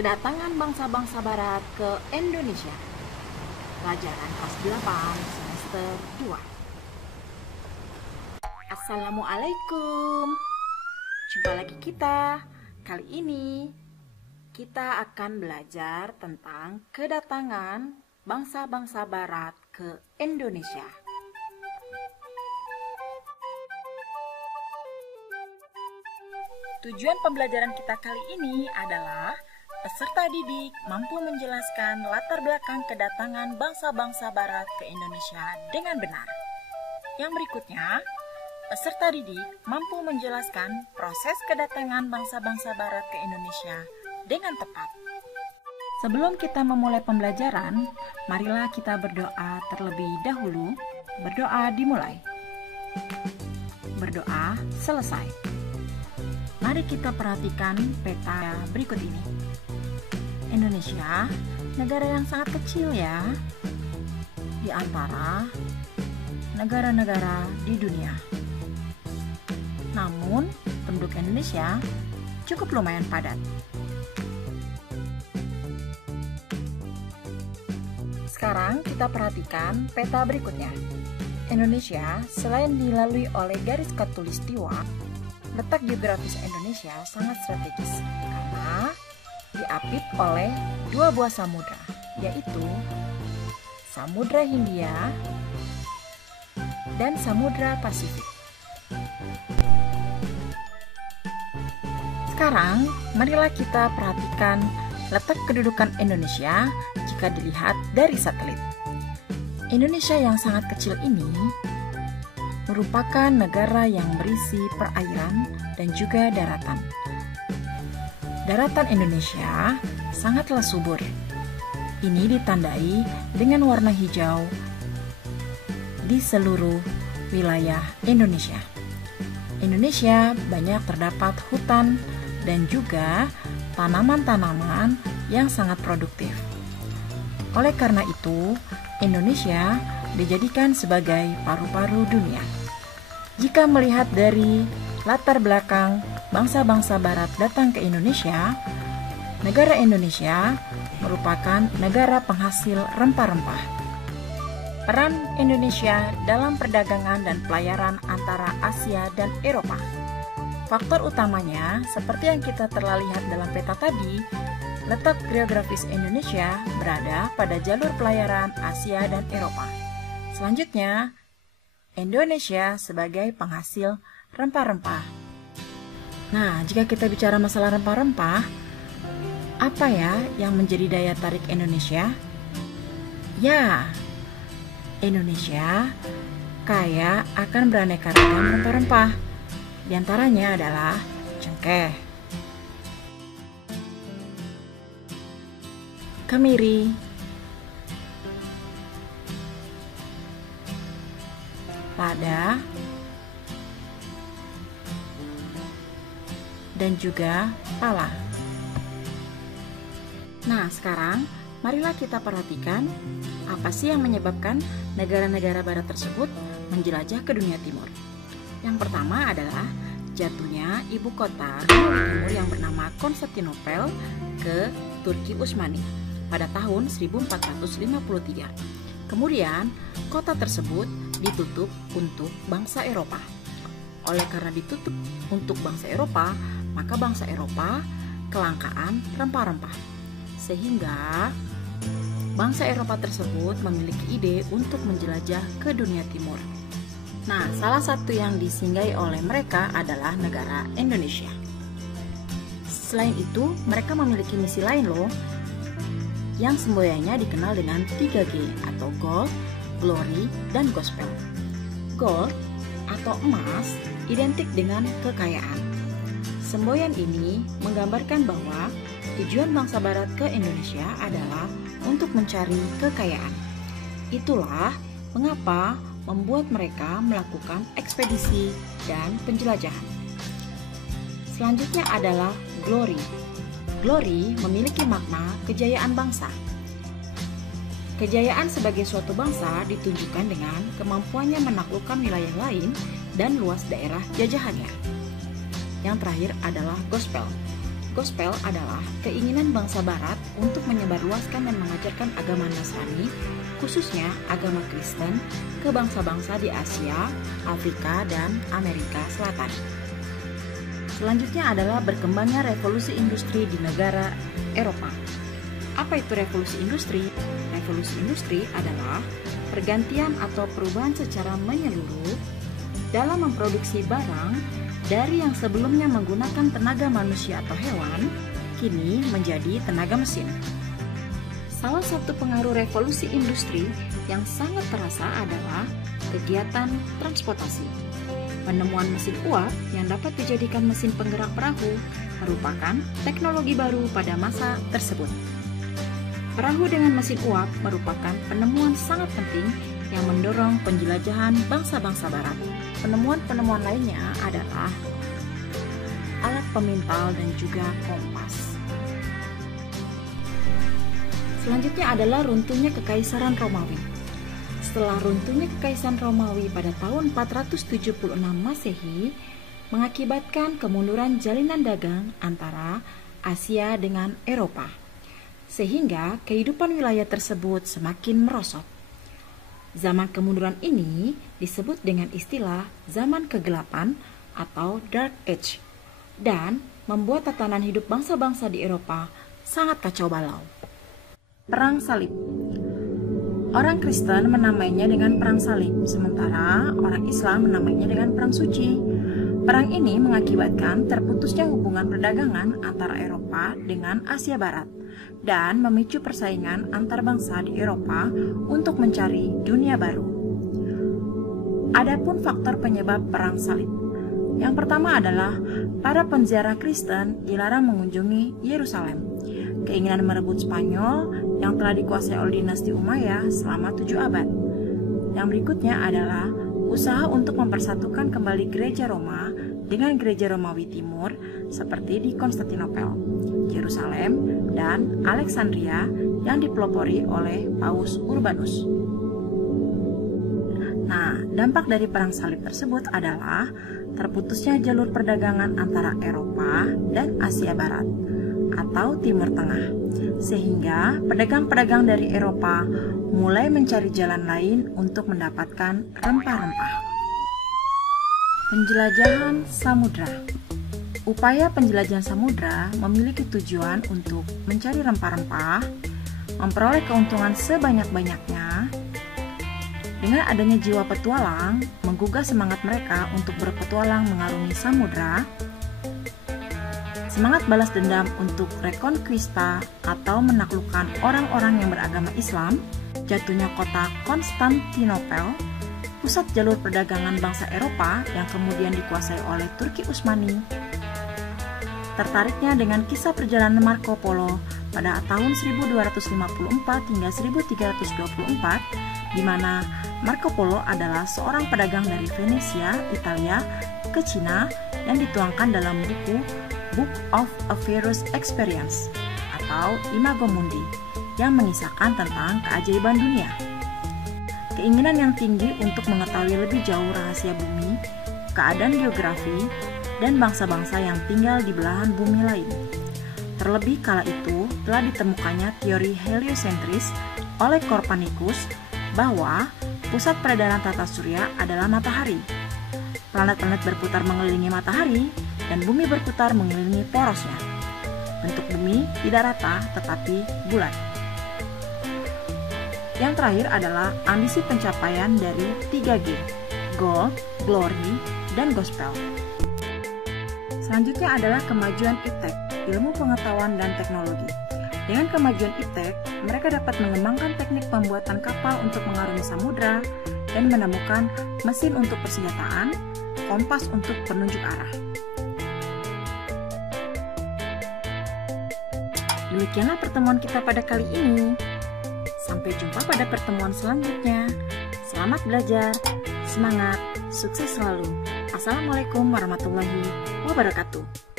Kedatangan bangsa-bangsa barat ke Indonesia. Pelajaran kelas 8 semester 2. Assalamualaikum. Jumpa lagi kita. Kali ini kita akan belajar tentang kedatangan bangsa-bangsa barat ke Indonesia. Tujuan pembelajaran kita kali ini adalah peserta didik mampu menjelaskan latar belakang kedatangan bangsa-bangsa barat ke Indonesia dengan benar. Yang berikutnya, peserta didik mampu menjelaskan proses kedatangan bangsa-bangsa barat ke Indonesia dengan tepat. Sebelum kita memulai pembelajaran, marilah kita berdoa terlebih dahulu. Berdoa dimulai. Berdoa selesai. Mari kita perhatikan peta berikut ini. Indonesia, negara yang sangat kecil ya, di antara negara-negara di dunia. Namun, penduduk Indonesia cukup lumayan padat. Sekarang kita perhatikan peta berikutnya. Indonesia selain dilalui oleh garis khatulistiwa, letak geografis Indonesia sangat strategis karena diapit oleh dua buah samudra, yaitu Samudra Hindia dan Samudra Pasifik. Sekarang, marilah kita perhatikan letak kedudukan Indonesia jika dilihat dari satelit. Indonesia yang sangat kecil ini merupakan negara yang berisi perairan dan juga daratan. Daratan Indonesia sangatlah subur. Ini ditandai dengan warna hijau di seluruh wilayah Indonesia. Indonesia banyak terdapat hutan dan juga tanaman-tanaman yang sangat produktif. Oleh karena itu, Indonesia dijadikan sebagai paru-paru dunia. Jika melihat dari latar belakang bangsa-bangsa barat datang ke Indonesia, negara Indonesia merupakan negara penghasil rempah-rempah. Peran Indonesia dalam perdagangan dan pelayaran antara Asia dan Eropa. Faktor utamanya, seperti yang kita telah lihat dalam peta tadi, letak geografis Indonesia berada pada jalur pelayaran Asia dan Eropa. Selanjutnya, Indonesia sebagai penghasil rempah-rempah. Nah, jika kita bicara masalah rempah-rempah, apa ya yang menjadi daya tarik Indonesia? Ya, Indonesia kaya akan beraneka ragam rempah-rempah. Di antaranya adalah cengkeh, kemiri, lada, dan juga pala. Nah, sekarang marilah kita perhatikan apa sih yang menyebabkan negara-negara barat tersebut menjelajah ke dunia timur. Yang pertama adalah jatuhnya ibu kota Romawi Timur yang bernama Konstantinopel ke Turki Utsmani pada tahun 1453. Kemudian, kota tersebut ditutup untuk bangsa Eropa. Oleh karena ditutup untuk bangsa Eropa, maka bangsa Eropa kelangkaan rempah-rempah. Sehingga bangsa Eropa tersebut memiliki ide untuk menjelajah ke dunia timur. Nah, salah satu yang disinggahi oleh mereka adalah negara Indonesia. Selain itu, mereka memiliki misi lain loh, yang semboyannya dikenal dengan 3G atau Gold, Glory, dan Gospel. Gold atau emas identik dengan kekayaan. Semboyan ini menggambarkan bahwa tujuan bangsa barat ke Indonesia adalah untuk mencari kekayaan. Itulah mengapa membuat mereka melakukan ekspedisi dan penjelajahan. Selanjutnya adalah Glory. Glory memiliki makna kejayaan bangsa. Kejayaan sebagai suatu bangsa ditunjukkan dengan kemampuannya menaklukkan wilayah lain dan luas daerah jajahannya. Yang terakhir adalah Gospel. Gospel adalah keinginan bangsa Barat untuk menyebarluaskan dan mengajarkan agama Nasrani, khususnya agama Kristen, ke bangsa-bangsa di Asia, Afrika, dan Amerika Selatan. Selanjutnya adalah berkembangnya revolusi industri di negara Eropa. Apa itu revolusi industri? Revolusi industri adalah pergantian atau perubahan secara menyeluruh dalam memproduksi barang dari yang sebelumnya menggunakan tenaga manusia atau hewan, kini menjadi tenaga mesin. Salah satu pengaruh revolusi industri yang sangat terasa adalah kegiatan transportasi. Penemuan mesin uap yang dapat dijadikan mesin penggerak perahu merupakan teknologi baru pada masa tersebut. Perahu dengan mesin uap merupakan penemuan sangat penting yang mendorong penjelajahan bangsa-bangsa Barat. Penemuan-penemuan lainnya adalah alat pemintal dan juga kompas. Selanjutnya adalah runtuhnya Kekaisaran Romawi. Setelah runtuhnya Kekaisaran Romawi pada tahun 476 Masehi, mengakibatkan kemunduran jalinan dagang antara Asia dengan Eropa, sehingga kehidupan wilayah tersebut semakin merosot. Zaman kemunduran ini disebut dengan istilah zaman kegelapan atau Dark Age dan membuat tatanan hidup bangsa-bangsa di Eropa sangat kacau balau. Perang Salib. Orang Kristen menamainya dengan Perang Salib, sementara orang Islam menamainya dengan Perang Suci. Perang ini mengakibatkan terputusnya hubungan perdagangan antara Eropa dengan Asia Barat dan memicu persaingan antar bangsa di Eropa untuk mencari dunia baru. Adapun faktor penyebab Perang Salib. Yang pertama adalah para penziarah Kristen dilarang mengunjungi Yerusalem. Keinginan merebut Spanyol yang telah dikuasai oleh dinasti Umayyah selama 7 abad. Yang berikutnya adalah usaha untuk mempersatukan kembali gereja Roma dengan gereja Romawi Timur seperti di Konstantinopel, Yerusalem, dan Alexandria yang dipelopori oleh Paus Urbanus. Nah, dampak dari Perang Salib tersebut adalah terputusnya jalur perdagangan antara Eropa dan Asia Barat atau Timur Tengah, sehingga pedagang-pedagang dari Eropa mulai mencari jalan lain untuk mendapatkan rempah-rempah. Penjelajahan samudra. Upaya penjelajahan samudra memiliki tujuan untuk mencari rempah-rempah, memperoleh keuntungan sebanyak-banyaknya. Dengan adanya jiwa petualang, menggugah semangat mereka untuk berpetualang mengarungi samudra, semangat balas dendam untuk reconquista atau menaklukkan orang-orang yang beragama Islam, jatuhnya kota Konstantinopel, pusat jalur perdagangan bangsa Eropa yang kemudian dikuasai oleh Turki Utsmani. Tertariknya dengan kisah perjalanan Marco Polo pada tahun 1254 hingga 1324, di mana Marco Polo adalah seorang pedagang dari Venesia, Italia, ke Cina yang dituangkan dalam buku Book of a Pharaoh's Experience atau Imago Mundi yang mengisahkan tentang keajaiban dunia. Keinginan yang tinggi untuk mengetahui lebih jauh rahasia bumi, keadaan geografi, dan bangsa-bangsa yang tinggal di belahan bumi lain. Terlebih kala itu telah ditemukannya teori heliosentris oleh Copernicus bahwa pusat peredaran tata surya adalah matahari. Planet-planet berputar mengelilingi matahari dan bumi berputar mengelilingi porosnya. Bentuk bumi tidak rata tetapi bulat. Yang terakhir adalah ambisi pencapaian dari 3G, Gold, Glory, dan Gospel. Selanjutnya adalah kemajuan iptek, ilmu pengetahuan dan teknologi. Dengan kemajuan iptek, mereka dapat mengembangkan teknik pembuatan kapal untuk mengarungi samudra dan menemukan mesin untuk persenjataan, kompas untuk penunjuk arah. Demikianlah pertemuan kita pada kali ini. Sampai jumpa pada pertemuan selanjutnya. Selamat belajar, semangat, sukses selalu. Assalamualaikum warahmatullahi wabarakatuh.